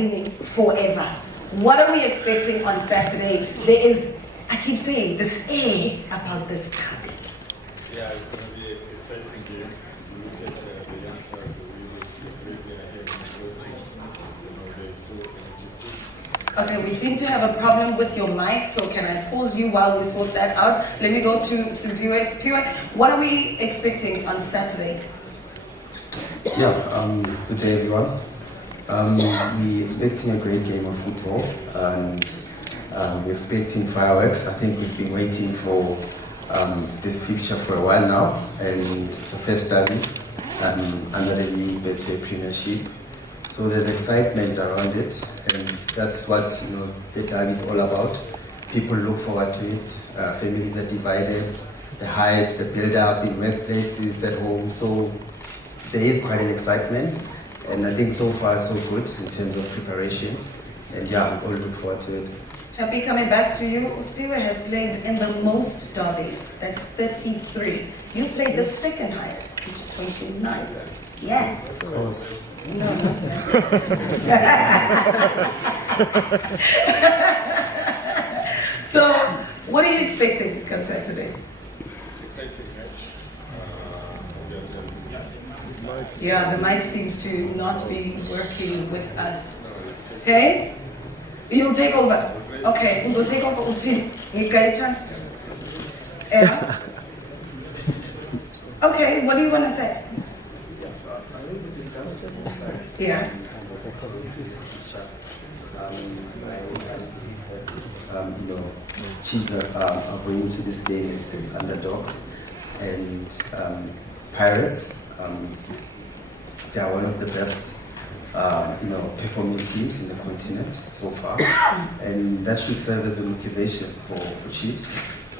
winning forever. What are we expecting on Saturday? There is, I keep saying, this air about this derby. Yeah, it's going to be an exciting game. You look at the youngsters, the way they are having coaches, they're so energetic. Okay, we seem to have a problem with your mic, so can I pause you while we sort that out? Let me go to Siphiwe. Siphiwe, what are we expecting on Saturday? Yeah, good day everyone. We're expecting a great game of football, and we're expecting fireworks. I think we've been waiting for this fixture for a while now, and it's the first derby under the new Betway Premiership. So there's excitement around it, and that's what the derby is all about. People look forward to it. Families are divided. The hype, the build-up in workplaces, at home. So there is quite an excitement, and I think so far so good in terms of preparations. And yeah, we all look forward to it. Happy coming back to you. Siphiwe has played in the most derbies. That's 33. You played the second highest, which is 29. Yes. Of course. No, that's So, what are you expecting on Saturday? Exciting match. Yeah, the mic seems to not be working with us. Okay? You'll take over. Okay, we'll take over. You got a chance? Yeah. Okay, what do you want to say? Yeah. Chiefs are going to this game as underdogs, and Pirates, they are one of the best performing teams in the continent so far, and that should serve as a motivation for Chiefs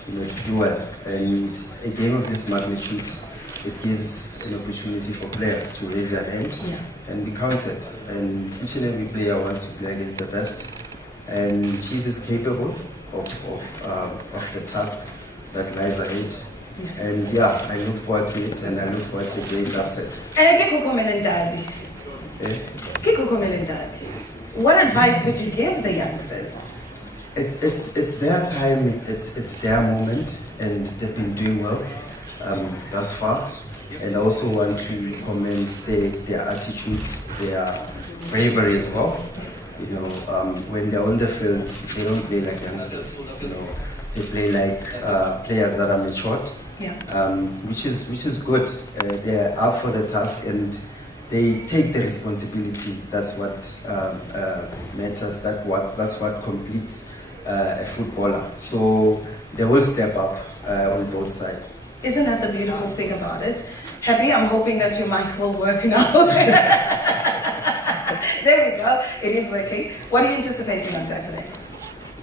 to do well. And a game of this magnitude, it gives an opportunity for players to raise their hand and be counted. And each and every player wants to play against the best, and Chiefs is capable of the task that lies ahead. And yeah, I look forward to it, and I look forward to a great upset. What advice would you give the youngsters? It's their time, it's their moment, and they've been doing well thus far. And I also want to commend their attitude, their bravery as well. When they're on the field, they don't play like youngsters. They play like players that are matured, which is good. They're up for the task, and they take the responsibility. That's what matters. That's what completes a footballer. So they will step up on both sides. Isn't that the beautiful thing about it? Happy, I'm hoping that your mic will work now. There we go. It is working. What are you anticipating on Saturday?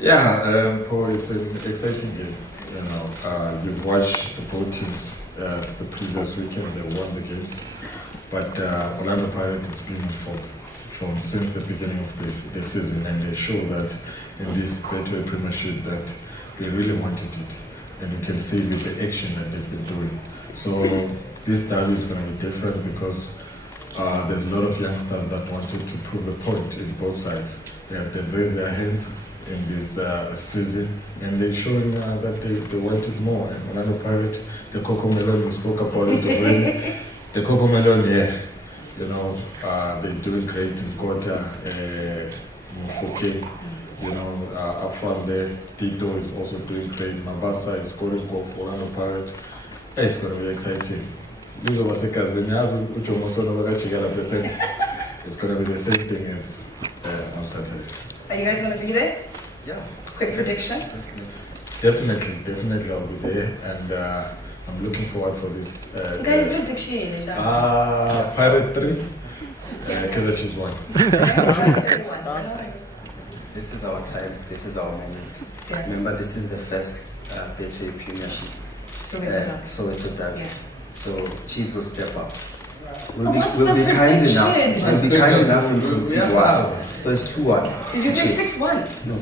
Yeah, Paul, it's an exciting game. You've watched the both teams the previous weekend. They won the games, but Orlando Pirates has been from since the beginning of the season, and they show that in this Betway Premiership that we really wanted it, and you can see with the action that they've been doing. So this derby is going to be different because there's a lot of youngsters that wanted to prove a point in both sides. They have raised their hands in this season, and they're showing that they wanted more. And Orlando Pirates, the Coco Melon, we spoke about it. The Coco Melon, they're doing great. You've got Mufoke, up front there. Tito is also doing great. Mabasa is scoring goal for Orlando Pirates. It's going to be exciting. It's going to be the same thing as on Saturday. Are you guys going to be there? Yeah. Quick prediction? Definitely I'll be there, and I'm looking forward for this. Prediction. Pirate 3, Kaizer Chiefs 1. This is our time. This is our moment. Remember, this is the first Betway Premiership. Soweto derby. So Chiefs will step up. We'll be kind enough. We'll be kind enough and concede one. So it's 2-1. Did you say 6-1? No, 2.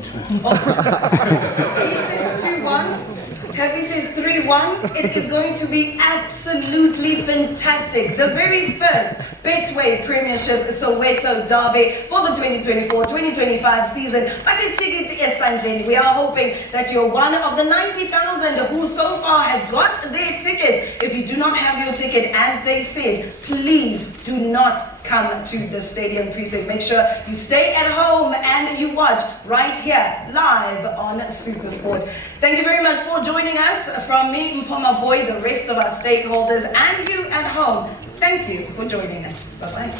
He says 2-1. Happy says 3-1. It is going to be absolutely fantastic. The very first Betway Premiership Soweto Derby for the 2024-2025 season. But it's ticket esandleni. We are hoping that you're one of the 90,000 who so far have got their tickets. If you do not have your ticket, as they said, please do not come to the stadium precinct. Make sure you stay at home and you watch right here live on SuperSport. Thank you very much for joining us. From me, Mpoma Boy, the rest of our stakeholders, and you at home, thank you for joining us. Bye-bye.